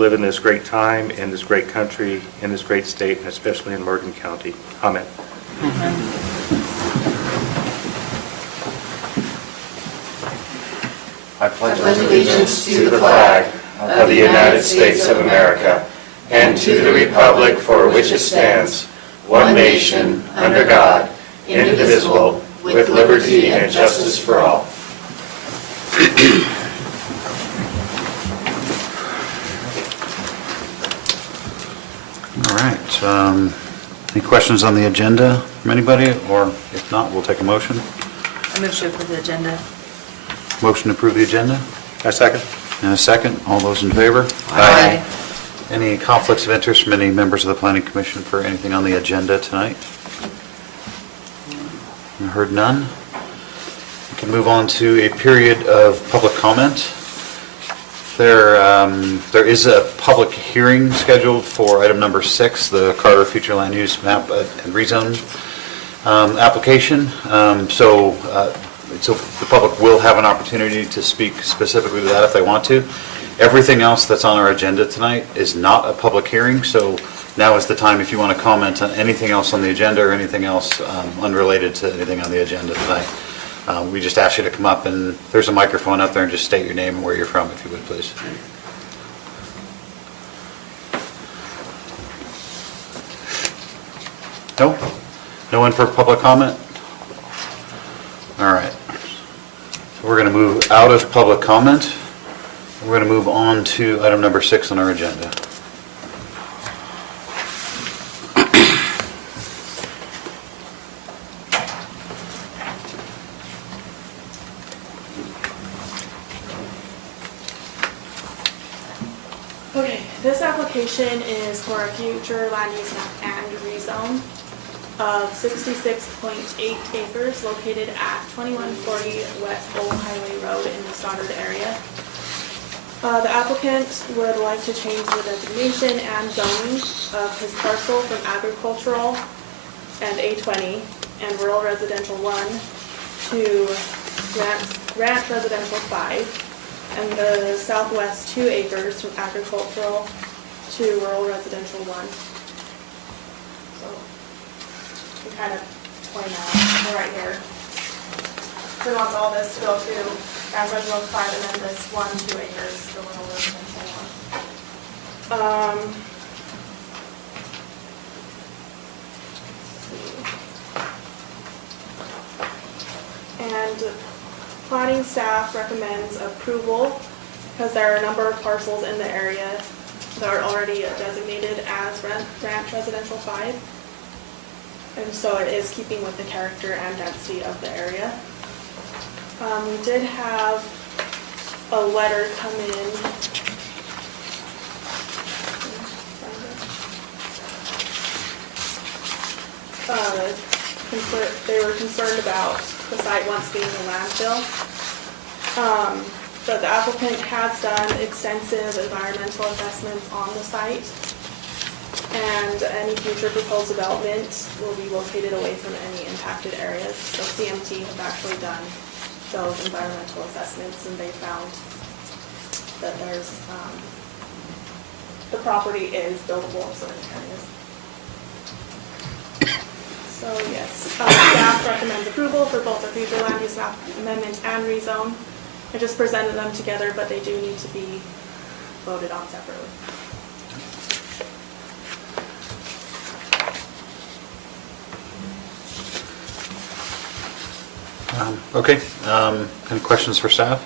live in this great time, in this great country, in this great state, and especially in Morgan County. Amen. I pledge allegiance to the flag of the United States of America and to the republic for which it stands, one nation, under God, indivisible, with liberty and justice for all. All right. Any questions on the agenda from anybody? Or if not, we'll take a motion. I move to approve the agenda. Motion to approve the agenda? A second. And a second. All those in favor? Aye. Any conflicts of interest from any members of the Planning Commission for anything on the agenda tonight? I heard none. We can move on to a period of public comment. There is a public hearing scheduled for item number 6, the Carter Future Land Use Map and Rezone application. So the public will have an opportunity to speak specifically to that if they want to. Everything else that's on our agenda tonight is not a public hearing, so now is the time if you want to comment on anything else on the agenda or anything else unrelated to anything on the agenda tonight. We just ask you to come up, and there's a microphone up there, and just state your name and where you're from, if you would, please. No? No one for public comment? All right. So we're going to move out of public comment. We're going to move on to item number 6 on our agenda. Okay, this application is for a future land use map and rezone of 66.8 acres located at 2140 West Old Highway Road in the Stoddard area. The applicant would like to change the designation and zoning of his parcel from agricultural and A20 and rural residential 1 to ranch residential 5. And the southwest 2 acres from agricultural to rural residential 1. So we kind of point out right here. So he wants all this to go to ranch residential 5 and then this 1, 2 acres to rural residential 1. And planning staff recommends approval because there are a number of parcels in the area that are already designated as ranch residential 5. And so it is keeping with the character and density of the area. We did have a letter come in. They were concerned about the site once being a landfill. But the applicant has done extensive environmental assessments on the site, and any future proposed development will be located away from any impacted areas. So CMT have actually done those environmental assessments, and they found that there's the property is buildable in certain areas. So yes, staff recommends approval for both the future land use map amendment and rezone. I just presented them together, but they do need to be voted on separately. Okay. Any questions for staff?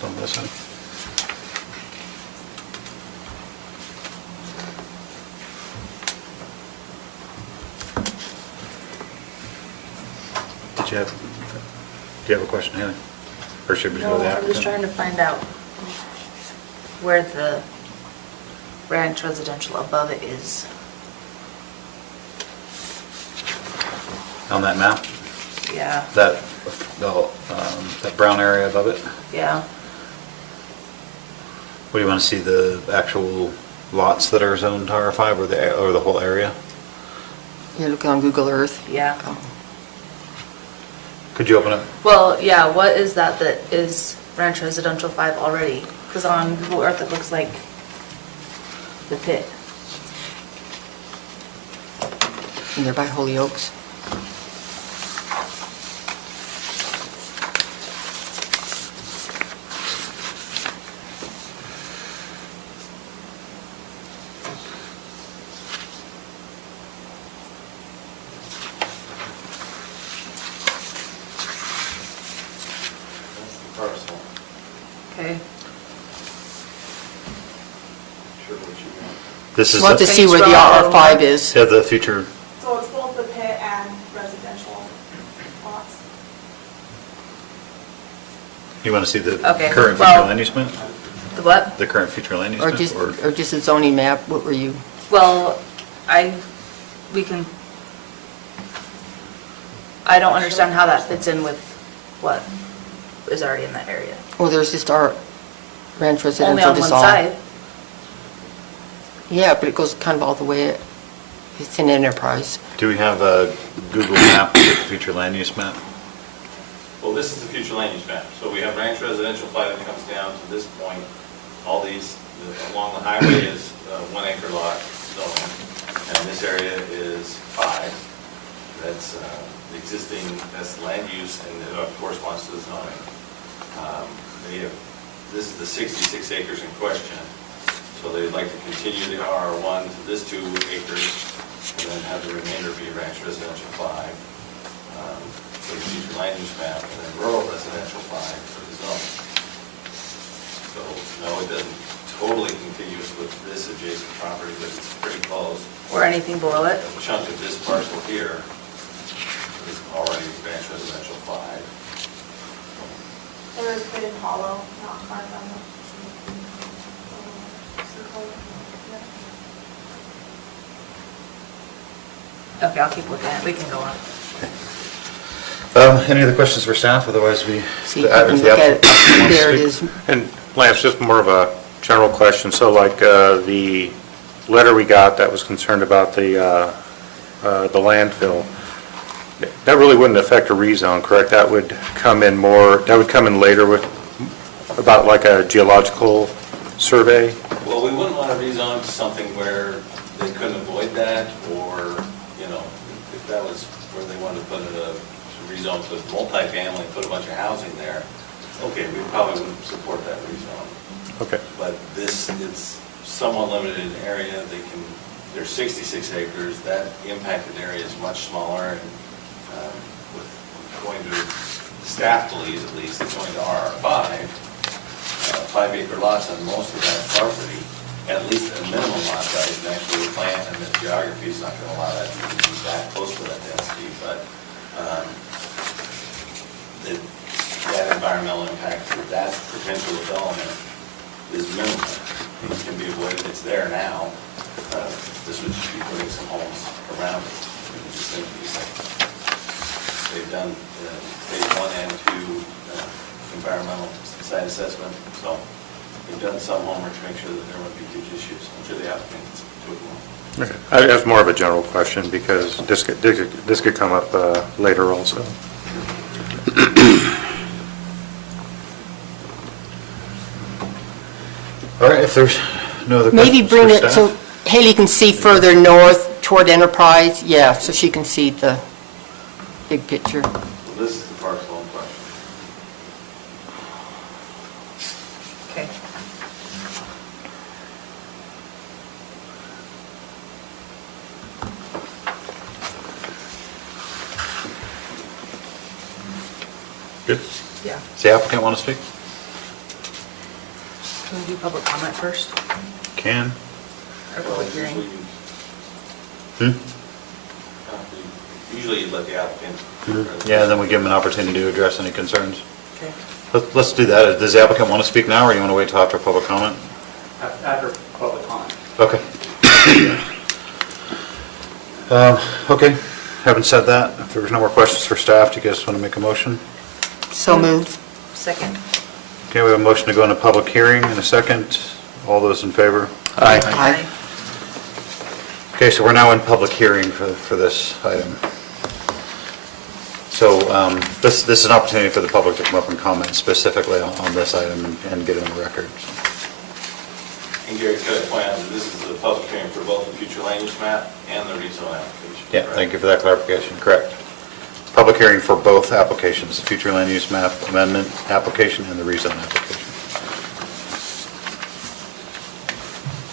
Don't listen. Do you have a question, Haley? Or should we go No, to that? I'm just trying to find out where the ranch residential above it is. On that map? Yeah. That brown area above it? Yeah. What do you want to see, the actual lots that are zoned R5 or the whole area? You're looking on Google Earth? Yeah. Oh. Could you open it? Well, yeah, what is that is Ranch Residential 5 already? Because on Google Earth, it looks like the pit. And they're by Holy Oaks. That's the parcel. Okay. Sure what you got. This is, Want to the- see where the RR5 is. yeah, the future, So it's both the pit and residential lots. you want to see the Okay, current well- future land use map? The what? The current future land use Or map? just a zoning map, what were you? Well, I don't understand how that fits in with what is already in that area. Well, there's just our ranch residential. Only on one just all- side. Yeah, but it goes kind of all the way, it's an enterprise. Do we have a Google map with the future land use map? Well, this is the future land use map. So we have ranch residential 5 that comes down to this point. All these, along the highway is 1 acre lot zoning, and this area is 5. That's the existing, that's land use, and it corresponds to the zoning. This is the 66 acres in question. So they'd like to continue the R1 to this 2 acres, and then have the remainder be ranch residential 5. For the future land use map, and then rural residential 5 for the zone. So, no, it doesn't totally contiguous with this adjacent property, but it's pretty close. Or anything below it. A chunk of this parcel here is already ranch residential 5. There is Hidden Hollow, not far from the. Okay, I'll keep looking at it. We can go on. Any other questions for staff? Otherwise, we. See, you can look at it, there it is. And Lance, just more of a general question. So like the letter we got that was concerned about the landfill, that really wouldn't affect a rezone, correct? That would come in later with, about like a geological survey? Well, we wouldn't want to rezone to something where they couldn't avoid that, or, if that was where they wanted to put it, rezone to multifamily, put a bunch of housing there, okay, we probably wouldn't support that rezone. Okay. But it's somewhat limited in area. There's 66 acres. That impacted area is much smaller, and with going to, staff believes at least, it's going to RR5, 5 acre lots on most of that property, at least a minimum lot size, and actually the plant and the geography is not going to allow that to be that close to that density, but that environmental impact for that potential development is minimal. It can be avoided. It's there now. This would just be putting some homes around it. They've done phase 1 and 2 environmental site assessment, so they've done some homework to make sure that there won't be huge issues. I'm sure the applicants do it more. Okay. That's more of a general question because this could come up later also. All right, if there's no other questions Maybe bring for it staff? so Haley can see further north toward Enterprise, yeah, so she can see the big picture. Well, this is the parcel in question. Okay. Good. Yeah. Does the applicant want to speak? Can we do public comment first? Can. Or public hearing? Usually you let the applicant. Yeah, then we give them an opportunity to address any concerns. Okay. Let's do that. Does the applicant want to speak now, or you want to wait till after public comment? After public comment. Okay. Okay, having said that, if there's no more questions for staff, do you guys want to make a motion? So moved. Second. Okay, we have a motion to go into public hearing in a second. All those in favor? Aye. Okay, so we're now in public hearing for this item. So this is an opportunity for the public to come up and comment specifically on this item and get it on the record. And Gary, could I point out that this is the public hearing for both the future land use map and the rezone application? Yeah, correct? thank you for that clarification, correct. Public hearing for both applications, the future land use map amendment application and the rezone application.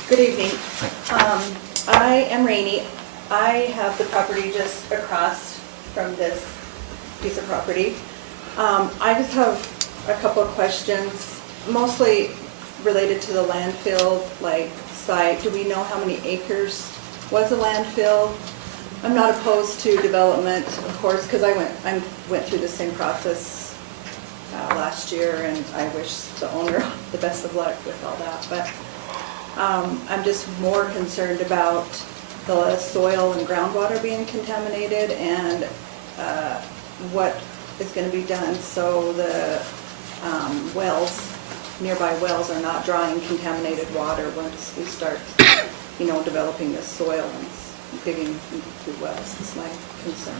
Good evening. I am Rainey. I have the property just across from this piece of property. I just have a couple of questions, mostly related to the landfill, like site. Do we know how many acres was a landfill? I'm not opposed to development, of course, because I went through the same process last year, and I wish the owner the best of luck with all that. But I'm just more concerned about the soil and groundwater being contaminated and what is going to be done so the wells, nearby wells are not drawing contaminated water once we start, developing the soil and digging into wells. Is my concern.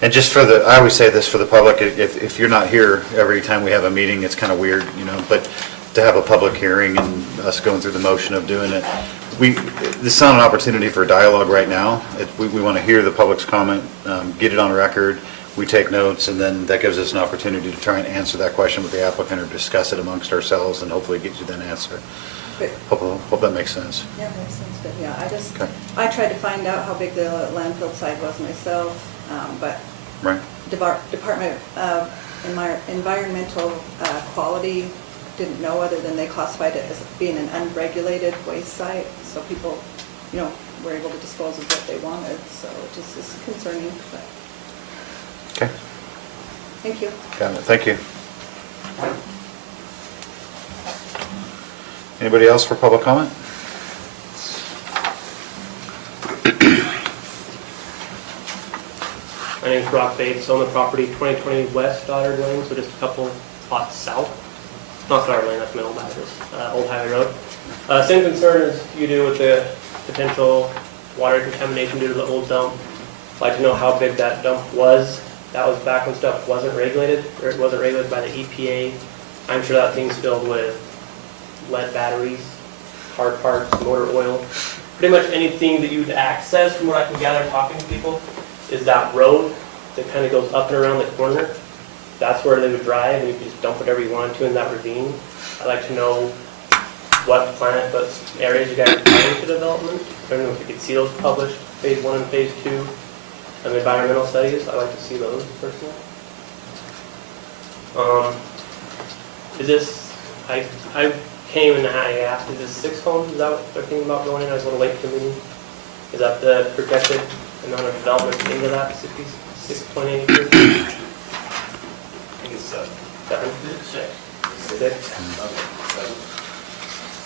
And just I always say this for the public, if you're not here every time we have a meeting, it's kind of weird, but to have a public hearing and us going through the motion of doing it, this is not an opportunity for dialogue right now. We want to hear the public's comment, get it on record, we take notes, and then that gives us an opportunity to try and answer that question with the applicant or discuss it amongst ourselves and hopefully get you an answer. Hope that makes sense. Yeah, that sounds good. Yeah, Okay. I tried to find out how big the landfill site was myself, but Right. Department of Environmental Quality didn't know, other than they classified it as being an unregulated waste site, so people, were able to dispose of what they wanted, so it just is concerning, but Okay, thank you. got it, thank you. Anybody else for public comment? My name's Brock Bates, own the property 2020 West Stoddard Lane, so just a couple lots south. Not Stoddard Lane, that's Middle Baptist, Old Highway Road. Same concern as you do with the potential water contamination due to the old dump. I'd like to know how big that dump was. That was back when stuff wasn't regulated, or it wasn't regulated by the EPA. I'm sure that thing's filled with lead batteries, hard parts, motor oil. Pretty much anything that you'd access, from what I can gather talking to people, is that road that kind of goes up and around the corner. That's where they would drive, and you could just dump whatever you wanted to in that ravine. I'd like to know what areas you guys are planning for development. I don't know if you could see those published, phase 1 and phase 2, and the environmental studies. I'd like to see those personally. Is this, I came and I asked, is this 6 homes? Is that what they're thinking about going in? I was a little late to the meeting. Is that the projected amount of development into that 6.8 acres? I think it's 7. 7? 6?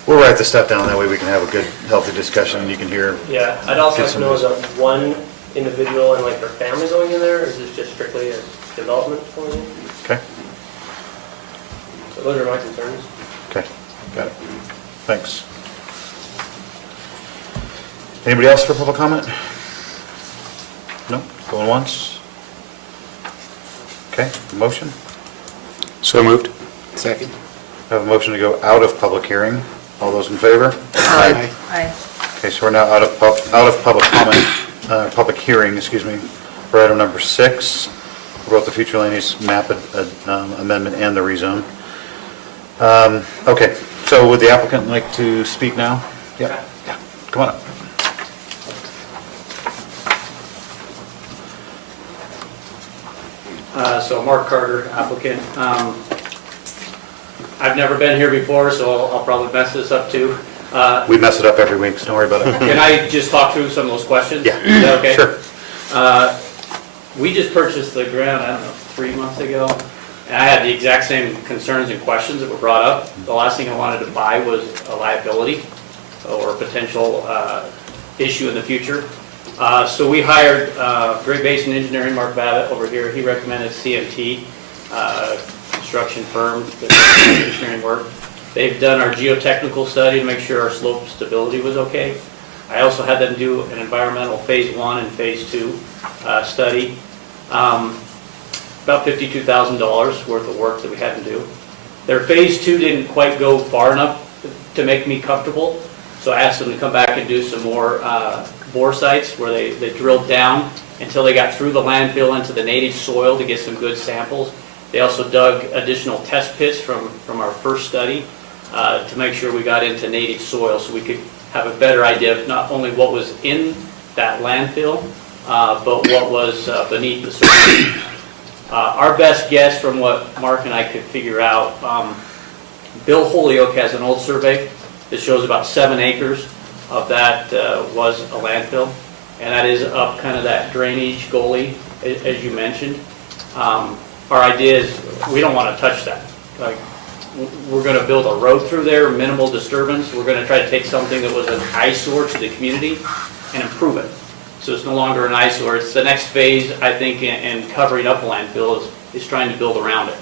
We'll write the stuff down, that way we can have a good, healthy discussion, and you can hear. Yeah, I'd also Get like to some know, of is that one individual and like their family going in there, or is this just strictly a development going in? Okay, So those are my concerns. okay, got it. Thanks. Anybody else for public comment? No, going once? Okay, motion? So moved. Second. Have a motion to go out of public hearing. All those in favor? Aye. Aye. Okay, so we're now out of public comment, public hearing, excuse me, for item number 6, about the future land use map amendment and the rezone. Okay, so would the applicant like to speak now? Yeah, come on up. So Mark Carter, applicant. I've never been here before, so I'll probably mess this up too. We mess it up every week, so don't worry about it. Can I just talk through some of those questions? Yeah, Is that okay? sure. We just purchased the ground, I don't know, 3 months ago, and I had the exact same concerns and questions that were brought up. The last thing I wanted to buy was a liability or a potential issue in the future. So we hired Great Basin Engineering, Mark Babbitt over here. He recommended CMT, construction firm that does engineering work. They've done our geotechnical study to make sure our slope stability was okay. I also had them do an environmental phase 1 and phase 2 study. About $52,000 worth of work that we had to do. Their phase 2 didn't quite go far enough to make me comfortable, so I asked them to come back and do some more bore sites where they drilled down until they got through the landfill into the native soil to get some good samples. They also dug additional test pits from our first study to make sure we got into native soil so we could have a better idea of not only what was in that landfill, but what was beneath the surface. Our best guess from what Mark and I could figure out, Bill Holyoke has an old survey that shows about 7 acres of that was a landfill, and that is up kind of that drainage gully, as you mentioned. Our idea is we don't want to touch that. Like, we're going to build a road through there, minimal disturbance. We're going to try to take something that was an eyesore to the community and improve it. So it's no longer an eyesore. It's the next phase, I think, in covering up a landfill is trying to build around it.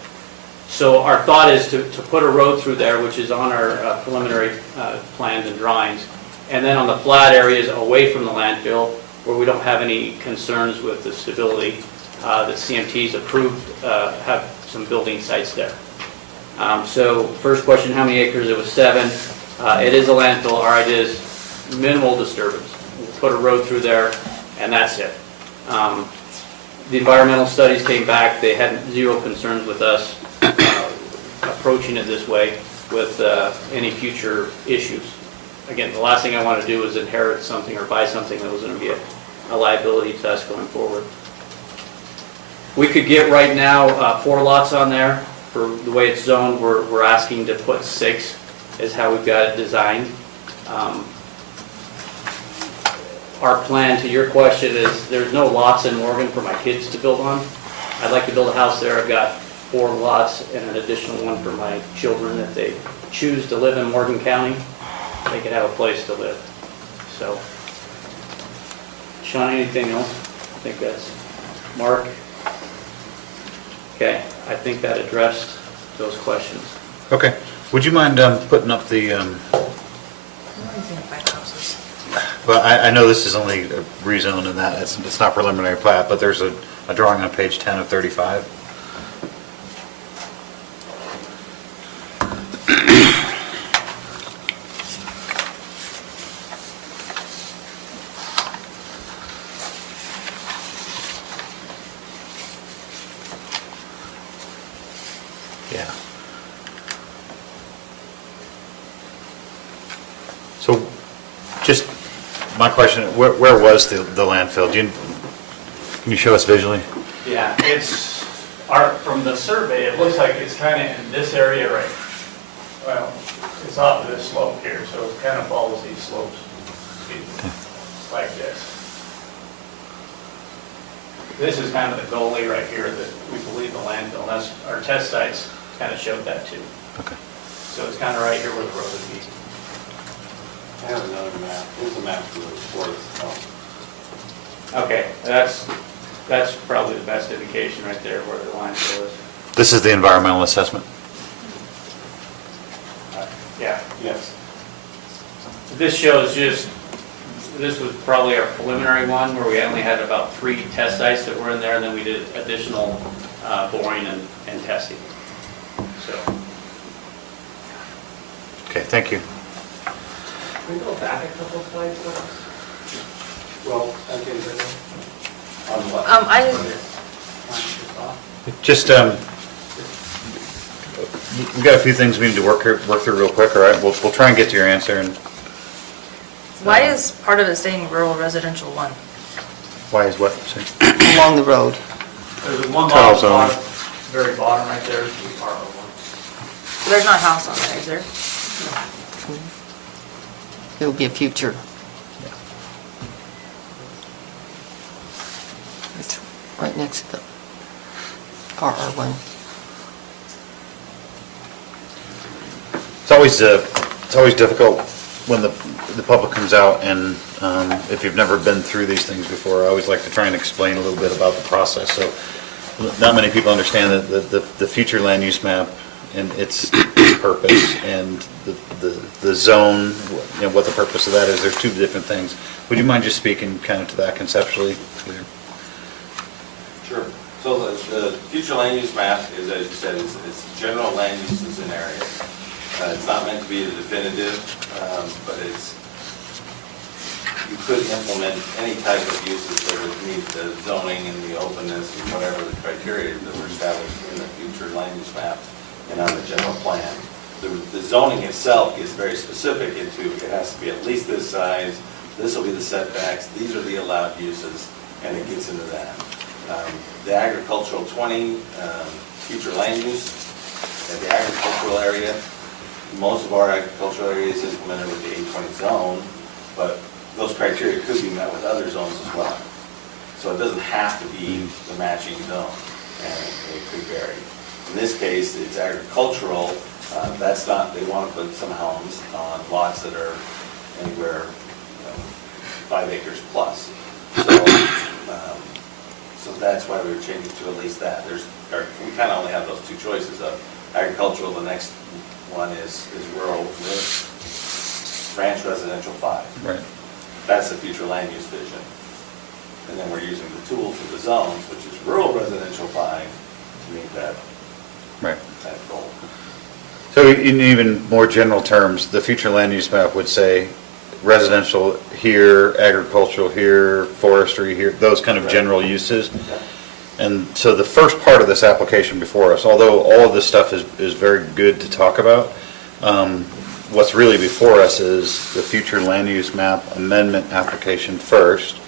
So our thought is to put a road through there, which is on our preliminary plans and drawings, and then on the flat areas away from the landfill where we don't have any concerns with the stability that CMT's approved, have some building sites there. So first question, how many acres? It was 7. It is a landfill. Our idea is minimal disturbance. We'll put a road through there, and that's it. The environmental studies came back. They had 0 concerns with us approaching it this way with any future issues. Again, the last thing I want to do is inherit something or buy something that was going to be a liability to us going forward. We could get right now 4 lots on there. For the way it's zoned, we're asking to put 6 is how we've got it designed. Our plan, to your question, is there's no lots in Morgan for my kids to build on. I'd like to build a house there. I've got 4 lots and an additional one for my children. If they choose to live in Morgan County, they can have a place to live. So, Sean, anything else? I think that's Mark. Okay, I think that addressed those questions. Okay. Would you mind putting up the, well, I know this is only a rezone and that, it's not preliminary plat, but there's a drawing on page 10 of 35. Yeah. So, just my question, where was the landfill? Can you show us visually? Yeah, it's, from the survey, it looks like it's kind of in this area right, well, it's off of this slope here, so it kind of follows these slopes. It's like this. This is kind of the gully right here that we believe the landfill, that's, our test sites kind of showed that too. Okay. So it's kind of right here where the road would be. I have another map. Here's a map for this. Okay, that's probably the best indication right there where the landfill is. This is the environmental assessment? Yeah. Yes. This shows just, this was probably our preliminary one where we only had about 3 test sites that were in there, and then we did additional boring and testing. So. Okay, thank you. Can we go back a couple slides, please? Well, I can, on what? Just, we've got a few things we need to work through real quick, all right? We'll try and get to your answer. And Why is part of it saying rural residential 1? why is what? Sorry. Along the road. There's one Tile lot, zone. very bottom right there, is part of one. There's not a house on there, is there? It will be a future. It's right next to the RR1. It's always difficult when the public comes out, and if you've never been through these things before, I always like to try and explain a little bit about the process. So not many people understand that the future land use map, and it's purpose and the zone, what the purpose of that is. There's two different things. Would you mind just speaking kind of to that conceptually? Sure. So the future land use map is, as you said, is general land uses in areas. It's not meant to be the definitive, but you could implement any type of uses that would meet the zoning and the openness and whatever the criteria that were established in the future land use map and on the general plan. The zoning itself gets very specific into, it has to be at least this size, this will be the setbacks, these are the allowed uses, and it gets into that. The agricultural 20 future land use, at the agricultural area, most of our agricultural area is implemented with the 820 zone, but those criteria could be met with other zones as well. So it doesn't have to be the matching zone, and it could vary. In this case, it's agricultural. That's not, they want to put some homes on lots that are anywhere 5 acres plus. So that's why we were changing to at least that. We kind of only have those two choices of agricultural. The next one is rural, ranch residential 5. Right. That's the future land use vision. And then we're using the tool for the zones, which is rural residential 5, to meet that goal. So in even more general terms, the future land use map would say residential here, agricultural here, forestry here, those kind of general uses. And so the first part of this application before us, although all of this stuff is very good to talk about, what's really before us is the future land use map amendment application first,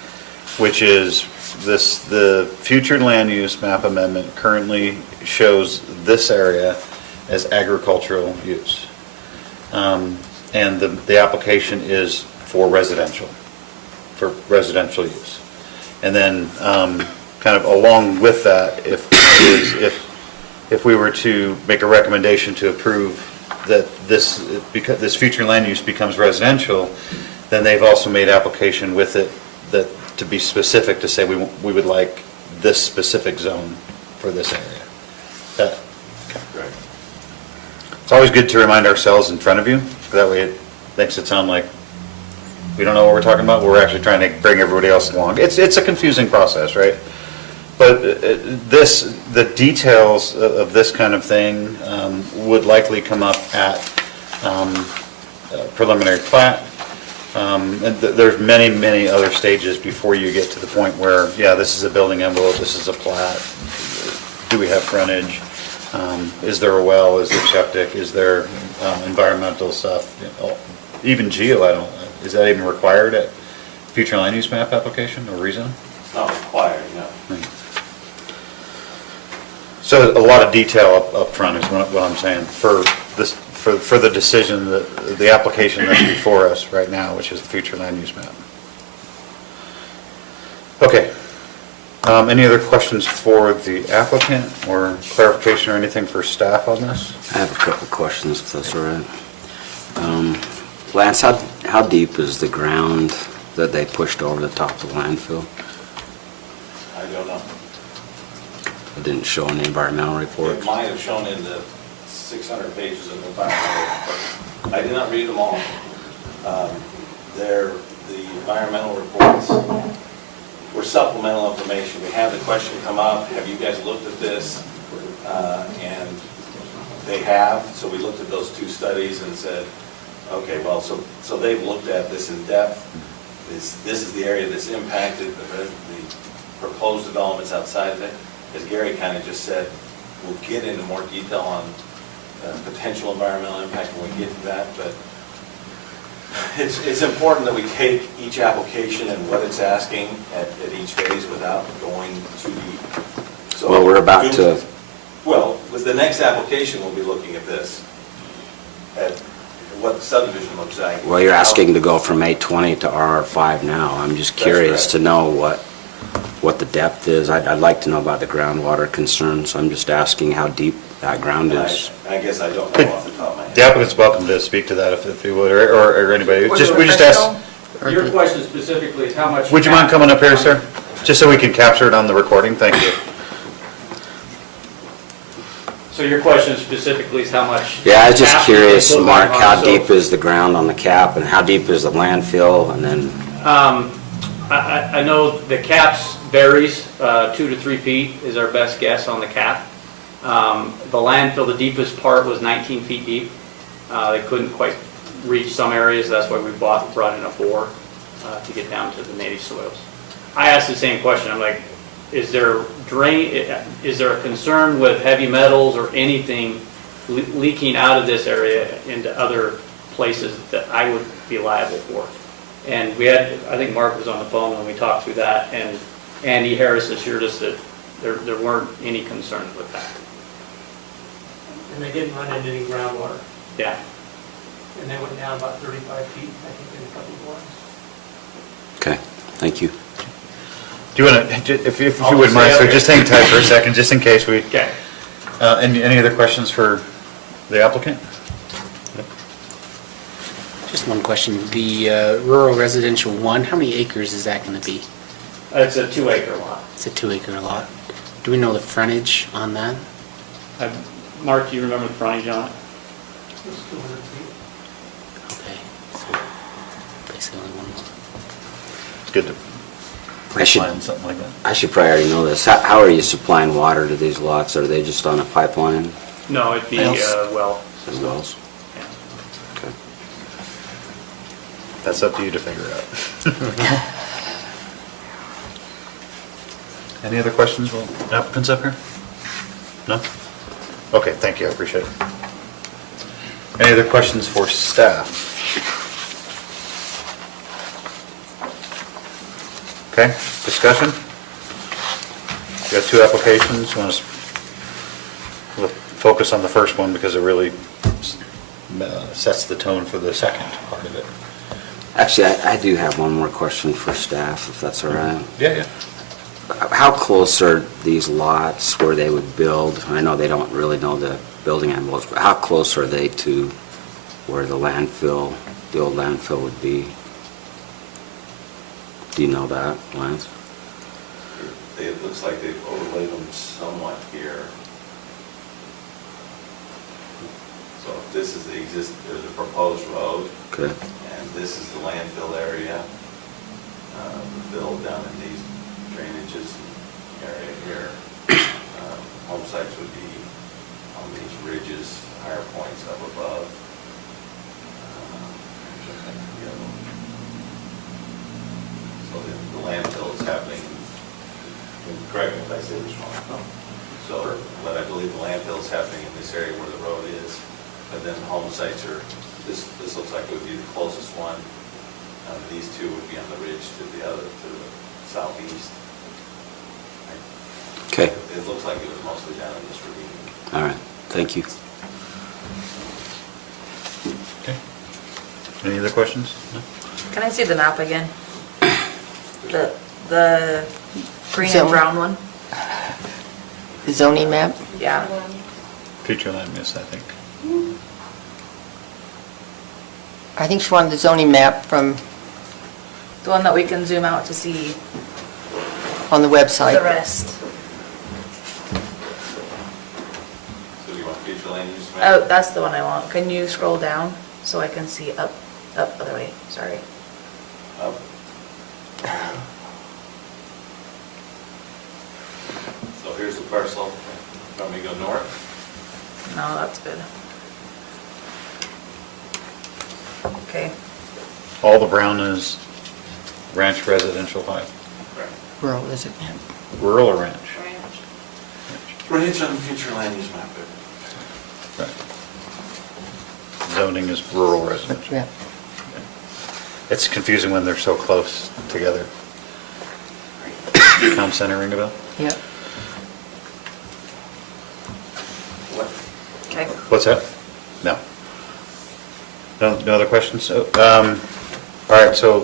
which is the future land use map amendment currently shows this area as agricultural use. And the application is for residential use. And then kind of along with that, if we were to make a recommendation to approve that because this future land use becomes residential, then they've also made application with it that to be specific to say we would like this specific zone for this area. Right. It's always good to remind ourselves in front of you, that way it makes it sound like we don't know what we're talking about, but we're actually trying to bring everybody else along. It's a confusing process, right? But the details of this kind of thing would likely come up at preliminary plat. And there's many other stages before you get to the point where, yeah, this is a building envelope, this is a plat. Do we have frontage? Is there a well? Is there septic? Is there environmental stuff? Even geo, is that even required at future land use map application or rezone? It's not required, no. So a lot of detail up front is what I'm saying for the decision, the application that's before us right now, which is the future land use map. Okay. Any other questions for the applicant or clarification or anything for staff on this? I have a couple of questions, if that's all right. Lance, how deep is the ground that they pushed over the top of the landfill? I don't know. It didn't show in the environmental report. It might have shown in the 600 pages of the environmental report. I did not read them all. The environmental reports were supplemental information. We had the question come up, have you guys looked at this? And they have, so we looked at those two studies and said, okay, well, so they've looked at this in depth. This is the area that's impacted, the proposed developments outside of it. As Gary kind of just said, we'll get into more detail on potential environmental impact when we get to that, but it's important that we take each application and what it's asking at each phase without going too deep. So Well, we're about to... Well, with the next application, we'll be looking at this, at what the subdivision looks like. Well, you're asking to go from 820 to RR5 now. I'm just curious to know what the depth is. I'd like to know about the groundwater concerns. I'm just asking how deep that ground is. I guess I don't know off the top of my head. The applicant's welcome to speak to that if you would, or anybody. We just asked. Your question specifically is how much... Would you mind coming up here, sir? Just so we can capture it on the recording, thank you. So your question specifically is how much? Yeah, I was just cap curious, you put Mark, back how on, so- deep is the ground on the cap and how deep is the landfill? And then, I know the caps varies, 2 to 3 feet is our best guess on the cap. The landfill, the deepest part was 19 feet deep. They couldn't quite reach some areas, that's why we brought in a bore to get down to the native soils. I asked the same question, I'm like, is there a concern with heavy metals or anything leaking out of this area into other places that I would be liable for? And we had, I think Mark was on the phone when we talked through that, and Andy Harris assured us that there weren't any concerns with that. And they didn't run into any groundwater, Yeah. and they went down about 35 feet, I think, in a couple of ones. okay, thank you. Do you want to, if you I'll wouldn't just mind, say so okay. just hang tight for a second, just in case we, Okay. any other questions for the applicant? Just one question. The rural residential 1, how many acres is that going to be? It's a 2-acre lot. It's a 2-acre lot. Do we know the frontage on that? Mark, do you remember the frontage on it? It's 200 feet. Okay. So basically only one. It's good to I should- plan something like that. I should probably already know this. How are you supplying water to these lots? Are they just on a pipeline? No, it'd be, Wells. well. As wells? Yeah. Okay. That's up to you to figure out. Any other questions, well, applicants up here? No? Okay, thank you, I appreciate it. Any other questions for staff? Okay, discussion? We got 2 applications, want to we'll focus on the first one because it really sets the tone for the second part of it. Actually, I do have one more question for staff, if that's all right. Yeah. How close are these lots where they would build? I know they don't really know the building envelopes, but how close are they to where the landfill, the old landfill would be? Do you know that, Lance? It looks like they've overlaid them somewhat here. So this is there's a proposed road, Okay. and this is the landfill area. The fill down in these drainages area here. Home sites would be on these ridges, higher points up above. So the landfill is happening, correct me if I say this wrong. So, but I believe the landfill is happening in this area where the road is, but then home sites are, this looks like it would be the closest one. These 2 would be on the ridge to the other, to the southeast. Okay, It looks like it was mostly down in this ravine. all right, thank you. Okay. Any other questions? No? Can I see the map again? The green So- and brown one? The zoning map? Yeah. Future land use, I think. I think she wanted the zoning map from, The one that we can zoom out to see on the website. the rest. So do you want future land use map? Oh, that's the one I want. Can you scroll down so I can see up, other way, sorry. Up. So here's the parcel. Want me to go north? No, that's good. Okay, All the brown is ranch residential 5. Right. Rural, is it? Rural or ranch? Range on the future land use map. Right. Zoning is rural residential. Yeah. It's confusing when they're so close together. Town center, ring a bell? Yeah. What? okay. What's that? No. No other questions? All right, so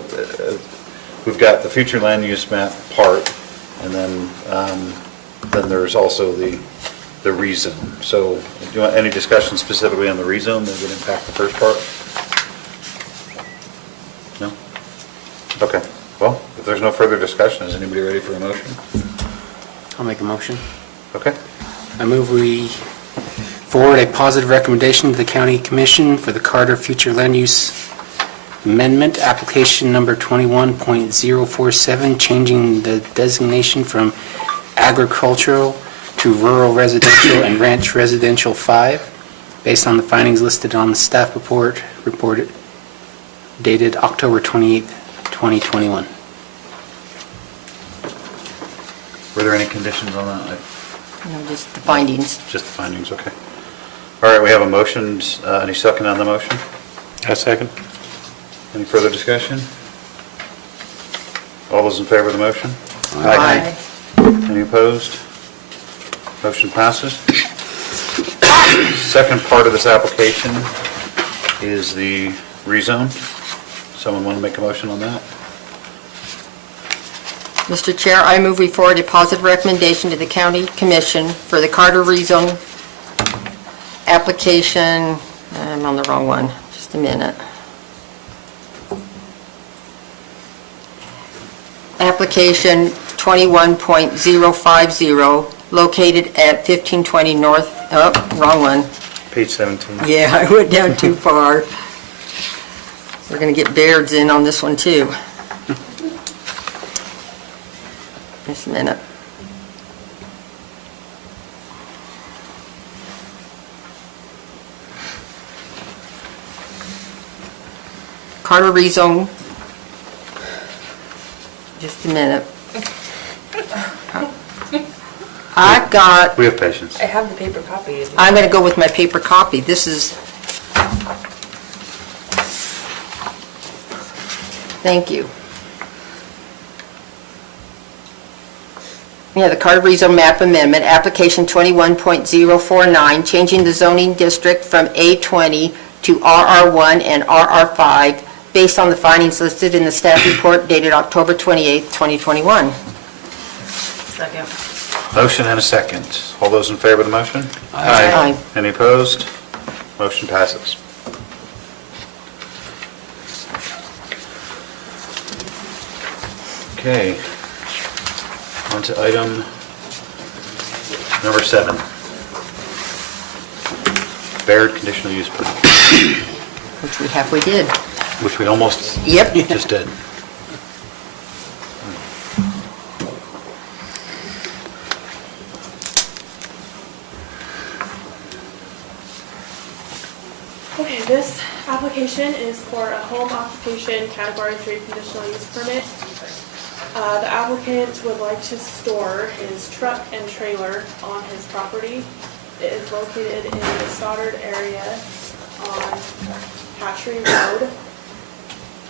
we've got the future land use map part, and then there's also the rezone. So do you want any discussion specifically on the rezone that would impact the first part? No? Okay, well, if there's no further discussion, is anybody ready for a motion? I'll make a motion. Okay, I move we Forward a positive recommendation to the County Commission for the Carter Future Land Use Amendment, application number 21.047, changing the designation from agricultural to rural residential and ranch residential 5, based on the findings listed on the staff report dated October 28th, 2021. Were there any conditions on that? Just the findings. Just the findings, okay. All right, we have a motion. Any second on the motion? A second. Any further discussion? All those in favor of the motion? Aye. Any opposed? Motion passes. Second part of this application is the rezone. Someone want to make a motion on that? Mr. Chair, I move we forward a positive recommendation to the County Commission for the Carter rezone application. I'm on the wrong one, just a minute. Application 21.050, located at 1520 North, wrong one. Page 17. Yeah, I went down too far. We're going to get Baird's in on this one, too. Just a minute. Carter rezone. Just a minute. I've got, We have patience. I have the paper copy. I'm going to go with my paper copy. This is, thank you. Yeah, the Carter rezone map amendment, application 21.049, changing the zoning district from A20 to RR1 and RR5, based on the findings listed in the staff report dated October 28th, 2021. Second. Motion and a second. All those in favor of the motion? Aye. Any opposed? Motion passes. Okay. On to item number 7. Baird conditional use permit, Which we halfway did. which we almost Yep. just did. Okay, this application is for a home occupation Category 3 conditional use permit. The applicant would like to store his truck and trailer on his property. It is located in the Stoddard area on Hatchery Road.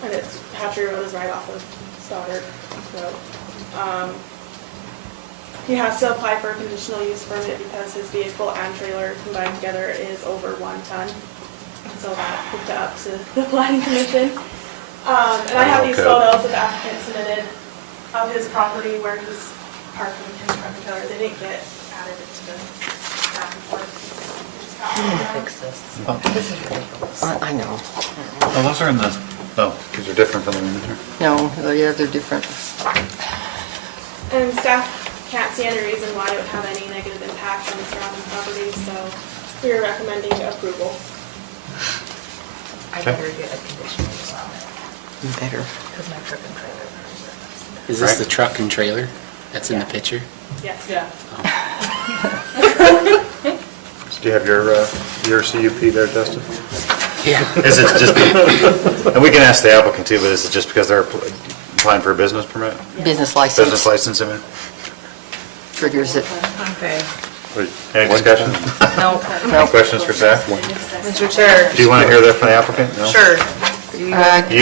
And Hatchery Road is right off of Stoddard Road. He has to apply for a conditional use permit because his vehicle and trailer combined together is over 1 ton. So that hooked up to the planning commission. And I have these Okay. photos that the applicant submitted of his property where he's parking his truck and trailer. They didn't get added to the staff report. Fix this. This is ridiculous. I know. Oh, those are in the, oh, because they're different from the one in here. No, yeah, they're different. And staff can't see any reason why it would have any negative impact on the surrounding properties, so we are recommending approval. I Okay. better get a conditional use on it, You better. because my truck and trailer. Is this Right. the truck and trailer that's in the picture? Yes. Yeah. Do you have your CUP there, Dustin? Yeah. Is it just, and we can ask the applicant too, but is it just because they're applying for a business permit? Business license. Business license, I mean? Triggers it. Okay. Any discussion? No. Any questions for staff? Mr. Chair. Do you want to hear that from the applicant? No? Sure. You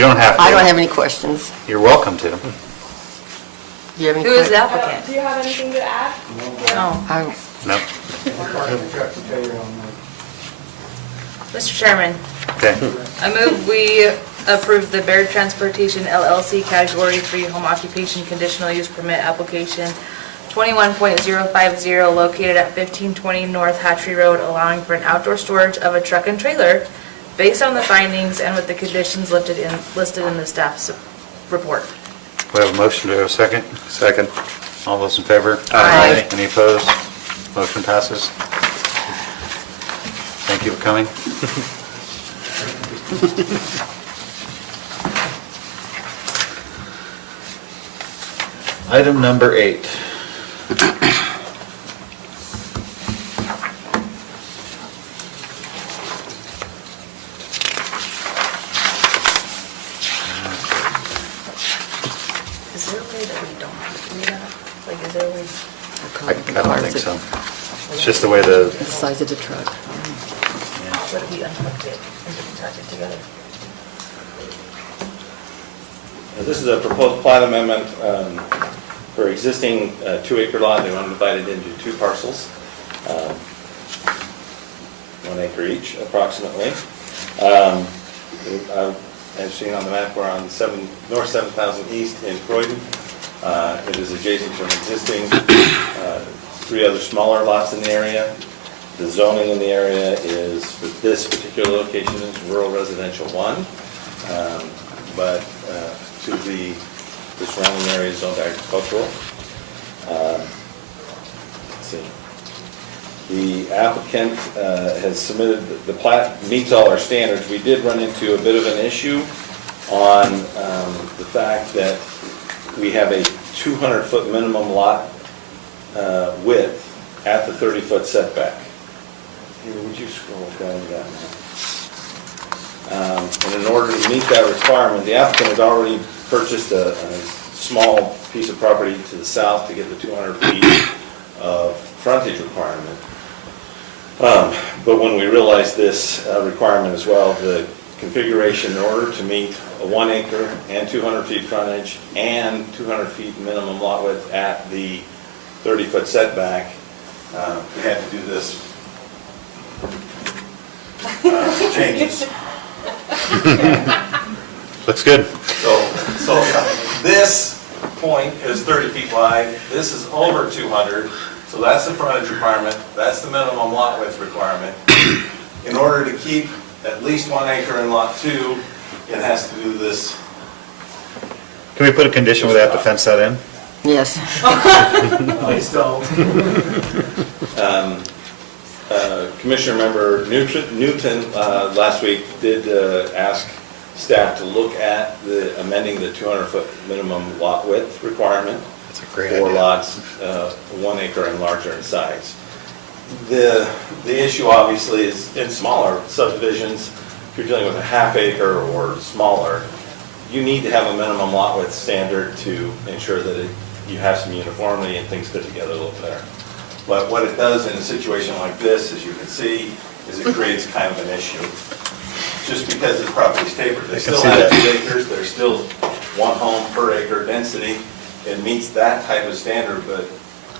don't have to. I don't have any questions. You're welcome to. Do you have any Who is the questions? applicant? Do you have anything to add? No. No? Mr. Chairman, Okay. I move we approve the Baird Transportation LLC Category 3 Home Occupation Conditional Use Permit Application 21.050 located at 1520 North Hatchery Road, allowing for an outdoor storage of a truck and trailer based on the findings and with the conditions listed in the staff's report. We have a motion, do we have a second? Second. All those in favor? Aye. Any opposed? Motion passes. Thank you for coming. Item number 8. Is there a way that we don't have to do that? Like, is there a way? I don't think so. It's just the way the, The size of the truck. What if we unhooked it and didn't attach it together? This is a proposed plat amendment for existing 2-acre lot. They want to divide it into 2 parcels, 1 acre each approximately. As seen on the map, we're on North 7,000 East in Croydon. It is adjacent to an existing 3 other smaller lots in the area. The zoning in the area is, for this particular location, is rural residential 1, but to the surrounding area is zoned agricultural. Let's see. The applicant has submitted, the plat meets all our standards. We did run into a bit of an issue on the fact that we have a 200-foot minimum lot width at the 30-foot setback. Here, would you scroll down to that now? And in order to meet that requirement, the applicant has already purchased a small piece of property to the south to get the 200 feet of frontage requirement. But when we realized this requirement as well, the configuration in order to meet a 1 acre and 200 feet frontage and 200 feet minimum lot width at the 30-foot setback, we had to do this changes. looks good. So this point is 30 feet wide, this is over 200, so that's the frontage requirement, that's the minimum lot width requirement. In order to keep at least 1 acre in lot 2, it has to do this. Can we put a condition where they have to fence that in? Yes. Please don't. Commissioner member Newton last week did ask staff to look at amending the 200-foot minimum lot width requirement. That's a great for idea. lots 1 acre and larger in size. The issue obviously is in smaller subdivisions, if you're dealing with a ½ acre or smaller, you need to have a minimum lot width standard to ensure that you have some uniformity and things fit together a little better. But what it does in a situation like this, as you can see, is it creates kind of an issue. Just because this property's tapered, they still have 2 acres, there's still 1 home per acre density. It meets that type of standard, but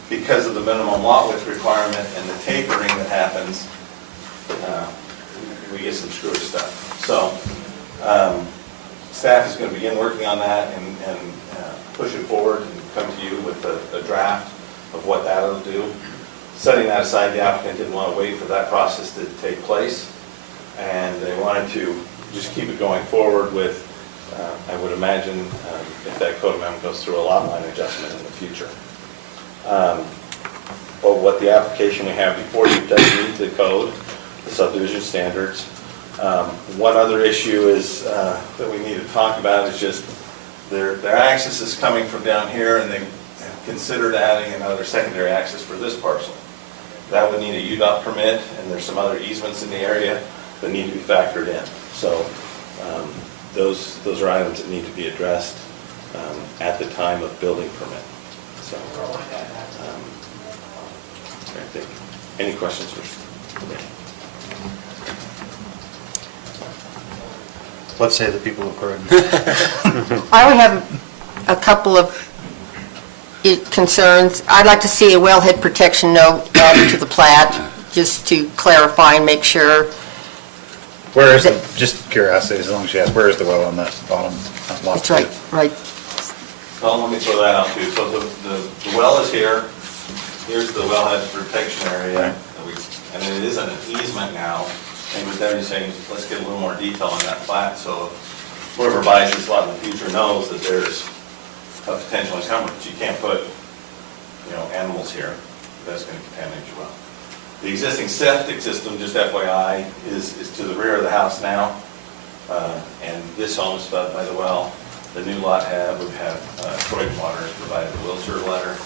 because of the minimum lot width requirement and the tapering that happens, we get some screwy stuff. So staff is going to begin working on that and push it forward and come to you with a draft of what that'll do. Setting that aside, the applicant didn't want to wait for that process to take place, and they wanted to just keep it going forward with, I would imagine, if that code amendment goes through, a lot line adjustment in the future. But what the application we have before you does meet the code, the subdivision standards. One other issue is that we need to talk about is just their access is coming from down here, and they have considered adding another secondary access for this parcel. That would need a UDOT permit, and there's some other easements in the area that need to be factored in. So those are items that need to be addressed at the time of building permit. So I think, any questions for? Let's say the people of Croydon. I only have a couple of concerns. I'd like to see a wellhead protection note added to the plat, just to clarify and make sure. Where is the, just curiosity, as long as you ask, where is the well on that bottom lot? It's right. Well, let me throw that out too. So the well is here. Here's the wellhead protection area. And it is an easement now. And with them saying, let's get a little more detail on that plat, so whoever buys this lot in the future knows that there's a potential encumbrance. You can't put, animals here. That's going to contaminate your well. The existing septic system, just FYI, is to the rear of the house now. And this home is fed by the well. The new lot would have Croydon Water has provided a will serve letter.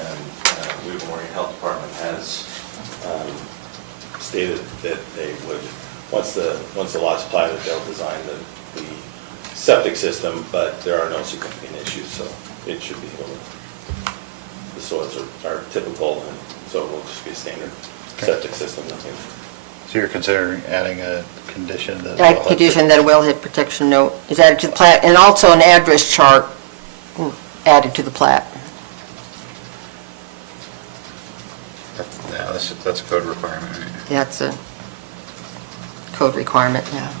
And Weaver Memorial Health Department has stated that they would, once the lot's platted, they'll design the septic system, but there are no significant issues, so it should be able to, the soils are typical, and so it will just be a standard septic system, nothing. So you're considering adding a condition that... That condition that a wellhead protection note is added to the plat, and also an address chart added to the plat. Yeah, that's a code requirement, right? That's a code requirement, yeah.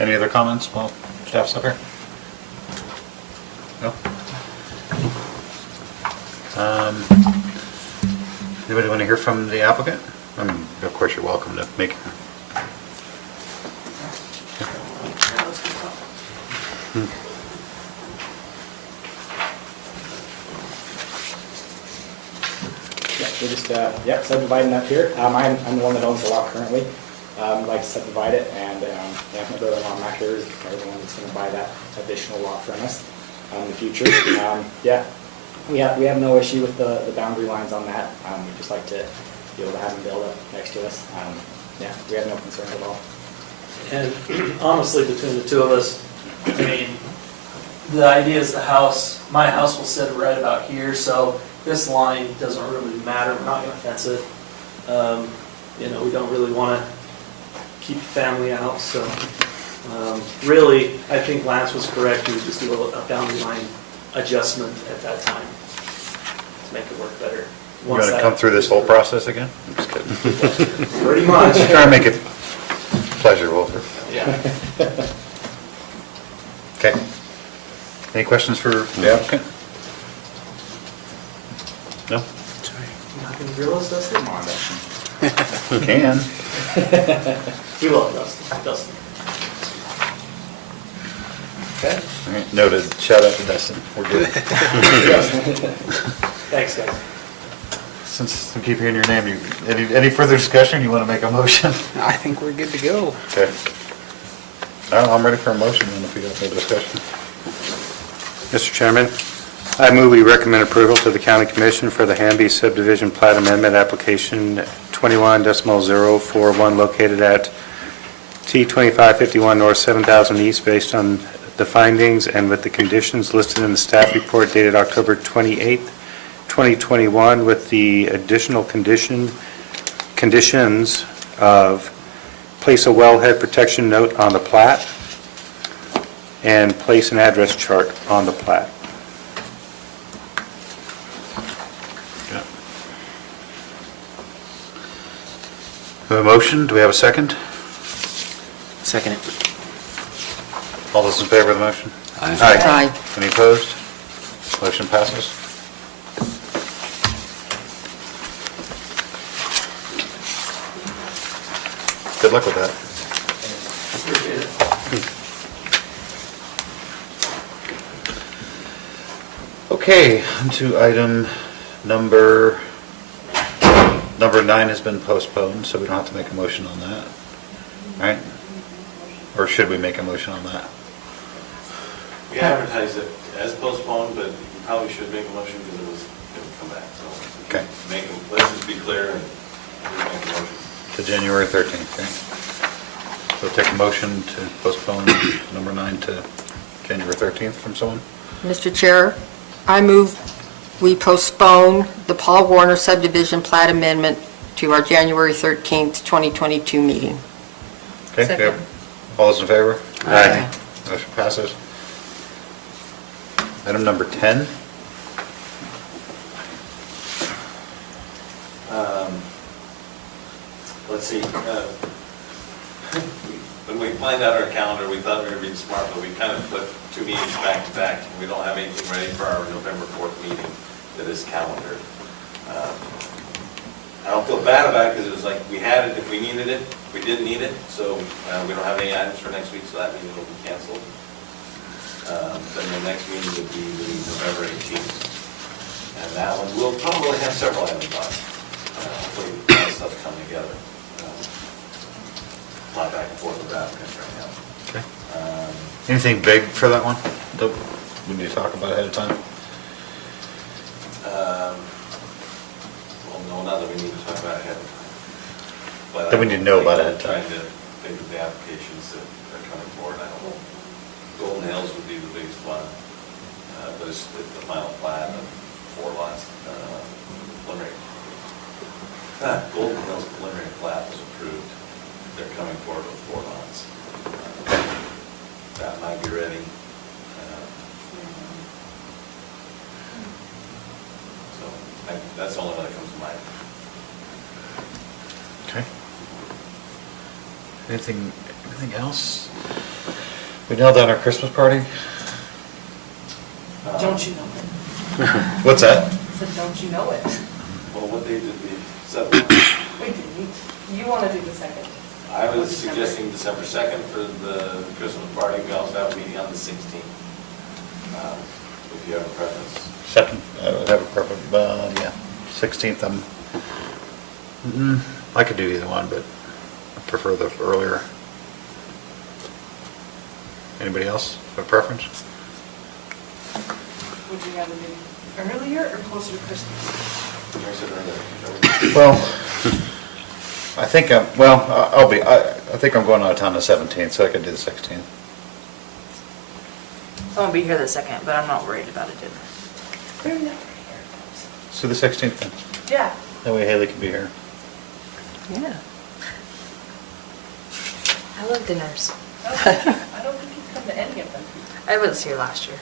Any other comments while staff's up here? No? Anybody want to hear from the applicant? I mean, of course, you're welcome to make... Yeah, we're just, subdividing up here. I'm the one that owns the lot currently. I'd like to subdivide it, and my brother-in-law Matt here is probably the one that's going to buy that additional lot from us in the future. We have no issue with the boundary lines on that. We'd just like to be able to have them build up next to us. We have no concerns at all. And honestly, between the two of us, I mean, the idea is my house will sit right about here, so this line doesn't really matter. We're not going to fence it. We don't really want to keep the family out, so really, I think Lance was correct. We would just do a boundary line adjustment at that time to make it work better. You want to come through this whole process again? I'm just kidding. Pretty much. Try to make it pleasurable. Yeah. Okay. Any questions for the applicant? No? You're not going to grill us, Dustin? Come on, Dustin. You can. We love Dustin. Dustin. Okay. All right, noted. Shout out to Dustin. We're good. Thanks, guys. Since we keep hearing your name, any further discussion? You want to make a motion? I think we're good to go. Okay. I'm ready for a motion then if you got no discussion. Mr. Chairman, I move we recommend approval to the County Commission for the Hamby Subdivision Plat Amendment Application 21.041 located at T2551 North 7000 East based on the findings and with the conditions listed in the staff report dated October 28th, 2021 with the additional conditions of place a wellhead protection note on the plat and place an address chart on the plat. Okay. We have a motion. Do we have a second? Second it. All those in favor of the motion? Aye. Any opposed? Motion passes. Good luck with that. Appreciate it. Okay, on to item number 9 has been postponed, so we don't have to make a motion on that, right? Or should we make a motion on that? We advertised it as postponed, but you probably should make a motion because it was going to come back, so. Okay. Let's just be clear and make a motion. To January 13th, okay? So take a motion to postpone number 9 to January 13th from someone? Mr. Chair, I move we postpone the Paul Warner subdivision plat amendment to our January 13th, 2022 meeting. Okay, Second. yep. All those in favor? Aye. Motion passes. Item number 10. Let's see, when we planned out our calendar, we thought we were being smart, but we kind of put 2 meetings back to back, and we don't have anything ready for our November 4th meeting that is calendared. I don't feel bad about it because it was like, we had it if we needed it, we didn't need it, so we don't have any items for next week, so that means it'll be canceled. Then the next meeting would be the November 18th. And that one, we'll probably have several items on. Hopefully, all stuff come together. A lot back and forth with applicants right now. Okay. Anything big for that one that we need to talk about ahead of time? Well, no, not that we need to talk about ahead of time. But That we need to know about ahead of time. Trying to think of the applications that are coming forward. I don't know. Golden Hills would be the biggest one. But it's the final plat of 4 lots. Preliminary. Golden Hills preliminary plat was approved. They're coming forward with 4 lots. That might be ready. So that's the only one that comes to mind. Okay. Anything else? We nailed down our Christmas party? Don't you know it? What's that? I said, don't you know it? Well, what day did we set? We didn't. You want to do the second. I was suggesting December 2nd for the Christmas party. We also have a meeting on the 16th. If you have a preference. Second, I would have a preference, yeah, 16th, I could do either one, but I prefer the earlier. Anybody else have a preference? Would you rather do earlier or closer to Christmas? I said earlier. Well, I think I think I'm going out of town the 17th, so I could do the 16th. I won't be here the 2nd, but I'm not worried about it either. We're never here. So the 16th then. Yeah. That way Haley can be here. Yeah. I love dinners. I don't think you've come to any of them. I was here last year.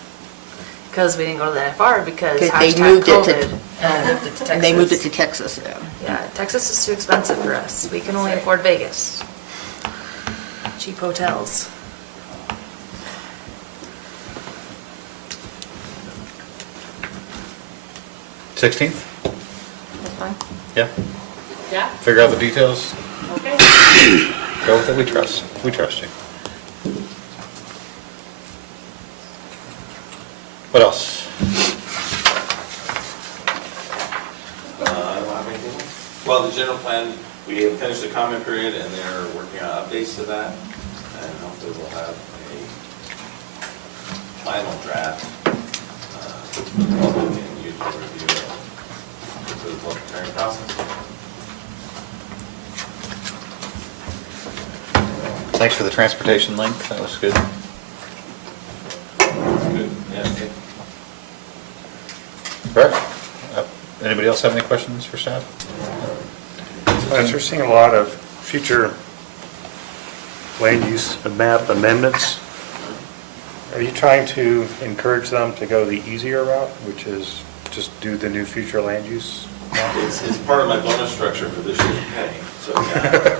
Because we didn't go to the NFR because They hashtag moved it to- COVID. And moved it to Texas. They moved it to Texas, yeah. Yeah, Texas is too expensive for us. We can only afford Vegas. Cheap hotels. Sixteenth? That's fine. Yeah. Yeah? Figure out the details. Okay. Go with it. We trust. We trust you. What else? I don't have anything else. Well, the general plan, we have finished the comment period and they're working on updates to that. And hopefully we'll have a final draft. Public and user review for the public hearing process. Thanks for the transportation link. That was good. Good, yeah. Brett, anybody else have any questions for staff? As we're seeing a lot of future land use map amendments, are you trying to encourage them to go the easier route, which is just do the new future land use map? It's part of my bonus structure for this year's pay, so yeah.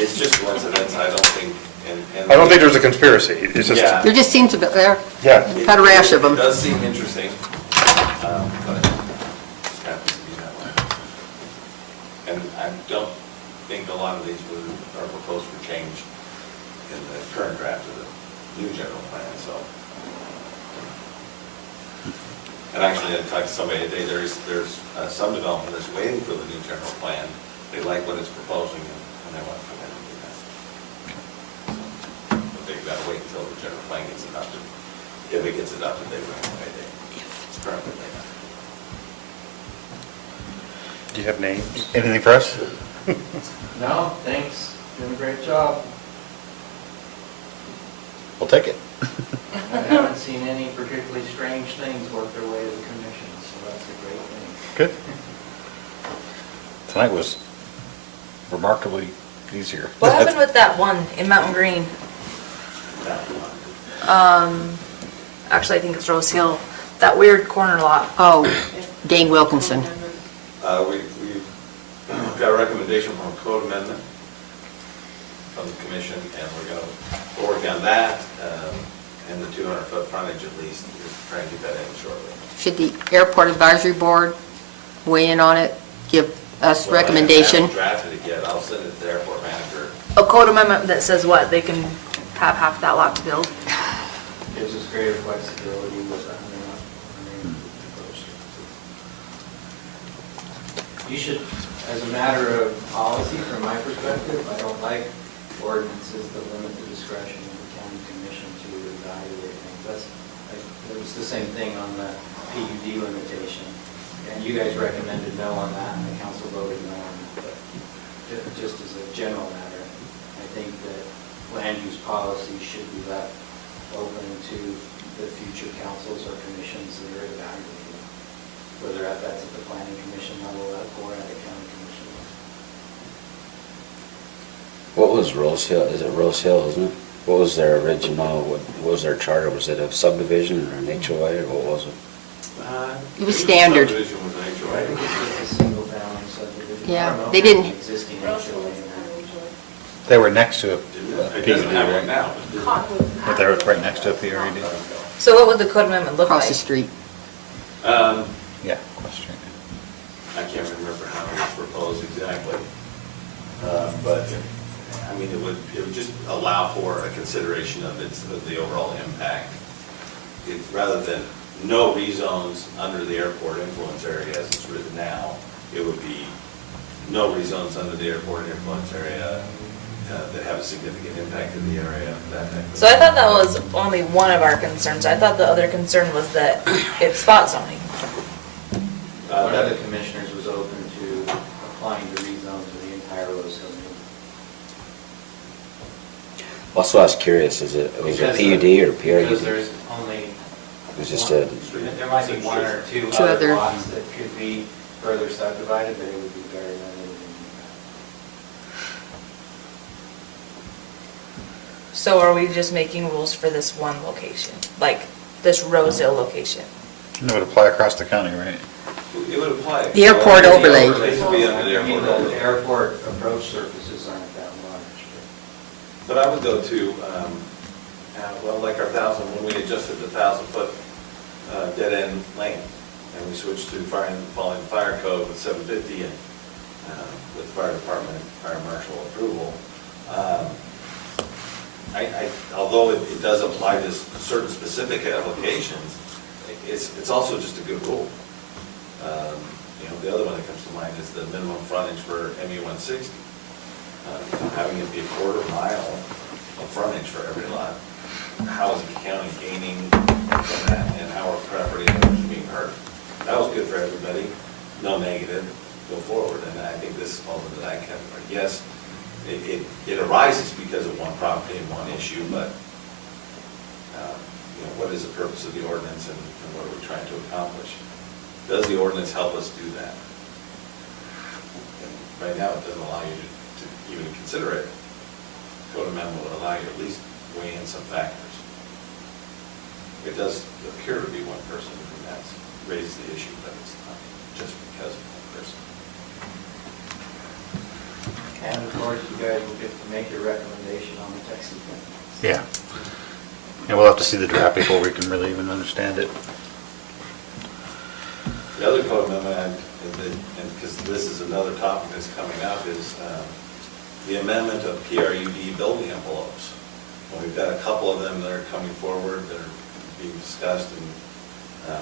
It's just coincidence, I don't think, and. I don't think there's a conspiracy, it's just. Yeah. There just seems to be, there, Yeah. had a rash of It them. does seem interesting, but it just happens to be that way. And I don't think a lot of these are proposed for change in the current draft of the new general plan, so. And actually, I talked to somebody today, there's some development that's waiting for the new general plan. They like what it's proposing, and they want to come in and do that. But they've got to wait until the general plan gets adopted. If it gets adopted, they will, anyway, it's currently laid out. Do you have names? Anything for us? No, thanks. Doing a great job. We'll take it. I haven't seen any particularly strange things work their way to the commission, so that's a great thing. Good. Tonight was remarkably easier. What happened with that one in Mountain Green? Actually, I think it's Rose Hill. That weird corner lot. Oh, Dane Wilkinson. We've got a recommendation from a code amendment from the commission, and we're going to work on that, and the 200-foot frontage at least, we're trying to get that in shortly. Should the Airport Advisory Board weigh in on it? Give us Well, I recommendation. haven't drafted it yet, I'll send it to the airport manager. A code amendment that says what? They can have half that lot to build? Gives us greater flexibility with that. You should, as a matter of policy, from my perspective, I don't like ordinances that limit the discretion of the county commission to evaluate things. It was the same thing on the PUD limitation, and you guys recommended no on that, and the council voted no on that. But just as a general matter, I think that land use policy should be left open to the future councils or commissions that are evaluating, whether that's at the planning commission level or at the county commission level. What was Rose Hill? Is it Rose Hill, isn't it? What was their original, what was their charter? Was it a subdivision or an HOA, or what was it? It was standard. Subdivision was an I HOA. think it's just a single family subdivision. Yeah, I don't know they if there's didn't- an existing HOA in there. They were next to a It PUD, doesn't have one right? now. But they were right next to a PRD. So what would the code amendment look like? Across the street. Yeah, across the street. I can't remember how it was proposed exactly. But, I mean, it would just allow for a consideration of the overall impact. Rather than no rezones under the airport influence area as it's written now, it would be no rezones under the airport influence area that have a significant impact in the area, that type of So I thought that was only one of our concerns. I thought the other concern was that it's spot zoning. One of the commissioners was open to applying the rezone to the entire Rose Hill. Also, I was curious, was it a PUD or PRUD? Because there's only, It was just a, there might be one or two Two other other- lots that could be further subdivided, but it would be very limited. So are we just making rules for this one location? Like this Rosedale location? It would apply across the county, right? It would apply. The airport overlay. It would be under the I mean, airport the overlay. airport approach surfaces aren't that large. But I would go to, well, like our 1,000, when we adjusted the 1,000-foot dead-end lane, and we switched to following the fire code with 750 and with fire department, fire marshal approval. Although it does apply to certain specific applications, it's also just a good rule. The other one that comes to mind is the minimum frontage for MU 160. Having it be a quarter mile of frontage for every lot. How is the county gaining from that, and how are property owners being hurt? That was good for everybody, no negative, go forward, and I think this falls into that category. Yes, it arises because of one property and one issue, but what is the purpose of the ordinance and what are we trying to accomplish? Does the ordinance help us do that? And right now, it doesn't allow you to even consider it. Code amendment would allow you to at least weigh in some factors. It does appear to be one person who has raised the issue, but it's not just because of one person. And of course, you guys will get to make your recommendation on the text amendment. Yeah. And we'll have to see the draft before we can really even understand it. The other code amendment, and because this is another topic that's coming up, is the amendment of PRUD building envelopes. And we've got a couple of them that are coming forward that are being discussed, and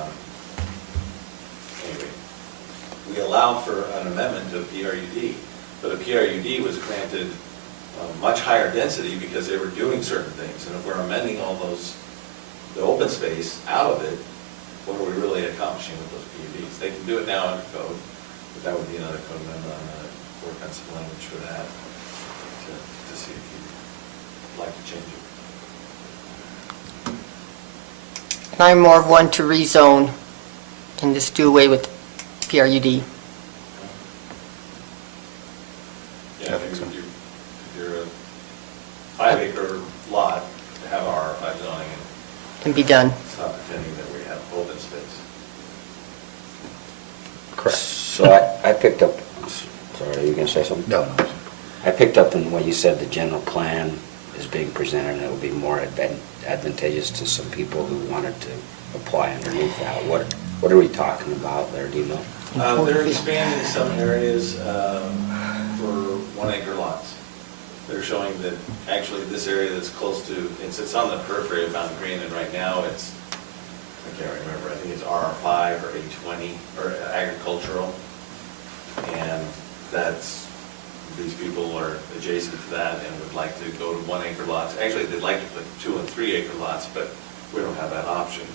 anyway, we allowed for an amendment of PRUD, but a PRUD was granted much higher density because they were doing certain things, and if we're amending all the open space out of it, what are we really accomplishing with those PUDs? They can do it now under code, but that would be another code amendment. I'm going to work on some language for that to see if you'd like to change it. And I'm more of one to rezone and just do away with PRUD. Yeah, I think if you're a 5-acre lot, to have RR5 zoning, and Can be done. it's not pretending that we have open space. Correct. so I picked up, sorry, are you going to say something? No. I picked up on when you said the general plan is being presented, and it would be more advantageous to some people who wanted to apply underneath that? What are we talking about there, do you know? They're expanding some areas for 1 acre lots. They're showing that actually this area that's close to, it's on the periphery of Mountain Green, and right now it's, I can't remember, I think it's RR5 or A20 or agricultural. And that's, these people are adjacent to that and would like to go to 1 acre lots. Actually, they'd like to put 2 and 3 acre lots, but we don't have that option.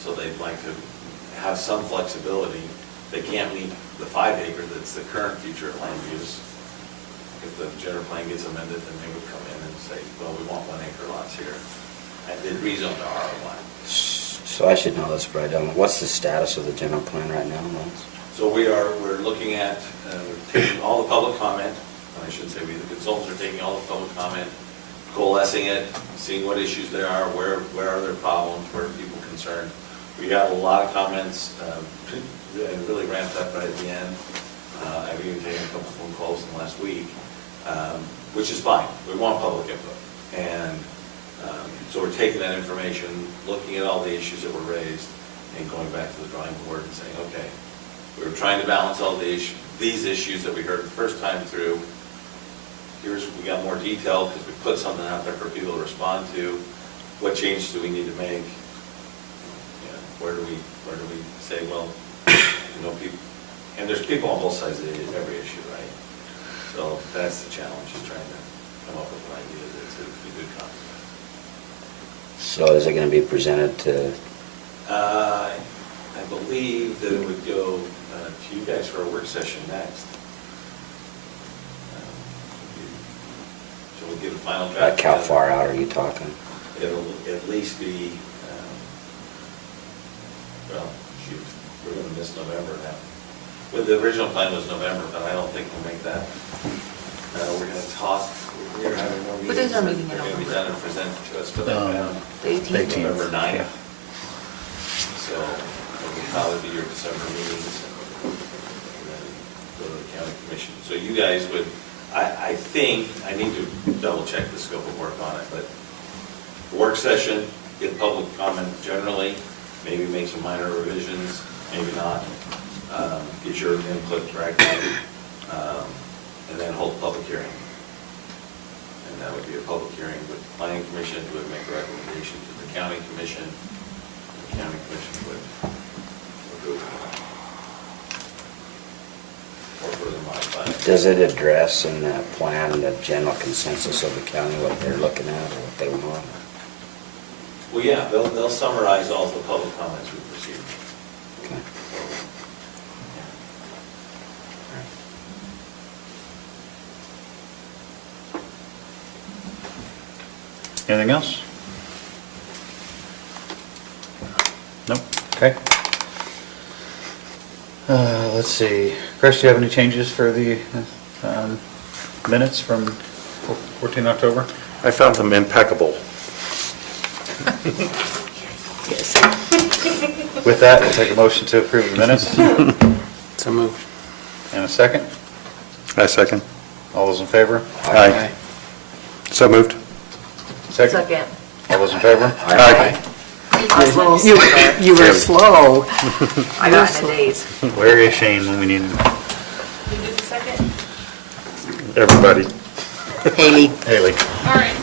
So they'd like to have some flexibility. They can't meet the 5 acre that's the current future land use. If the general plan gets amended, then they would come in and say, well, we want 1 acre lots here. And they'd rezone to R1. So I should know this, but I don't. What's the status of the general plan right now, Lance? So we're looking at, taking all the public comment, I shouldn't say we, the consultants are taking all the public comment, coalescing it, seeing what issues there are, where are there problems, where are people concerned. We got a lot of comments, and really ramped up right at the end. I've even taken a couple phone calls in the last week, which is fine. We want public input. And so we're taking that information, looking at all the issues that were raised, and going back to the drawing board and saying, okay, we were trying to balance all these issues that we heard the first time through. We got more detail because we put something out there for people to respond to. What changes do we need to make? Where do we say, well, people, and there's people on both sides of every issue, right? So that's the challenge, is trying to come up with an idea that's a good compromise. So is it going to be presented to? I believe that it would go to you guys for a work session next. So we'll get a final draft. Like how far out are you talking? It'll at least be, well, shoot, we're going to miss November now. Well, the original plan was November, but I don't think we'll make that. We're going to talk, we're having more meetings. What is our meeting in They're going to be November? done and presented to us for that. The 18th? November 9th. Yeah. So it will probably be your December meetings and then go to the county commission. So you guys would, I think, I need to double check the scope of work on it, but work session, get public comment generally, maybe make some minor revisions, maybe not, get your input directly, and then hold a public hearing. And that would be a public hearing with the planning commission, who would make a recommendation to the county commission. The county commission would approve or further modify it. Does it address in that plan the general consensus of the county, what they're looking at or what they want? Well, yeah, they'll summarize all the public comments we've received. Okay. Anything else? Nope, okay. Let's see, Chris, do you have any changes for the minutes from 14 October? I found them impeccable. With that, we'll take a motion to approve the minutes. So moved. And a second? I second. All those in favor? Aye. So moved. Second. All those in favor? Aye. You were slow. I got it in a daze. Larry and Shane when we need them. Who did the second? Everybody. Haley. Haley. All right.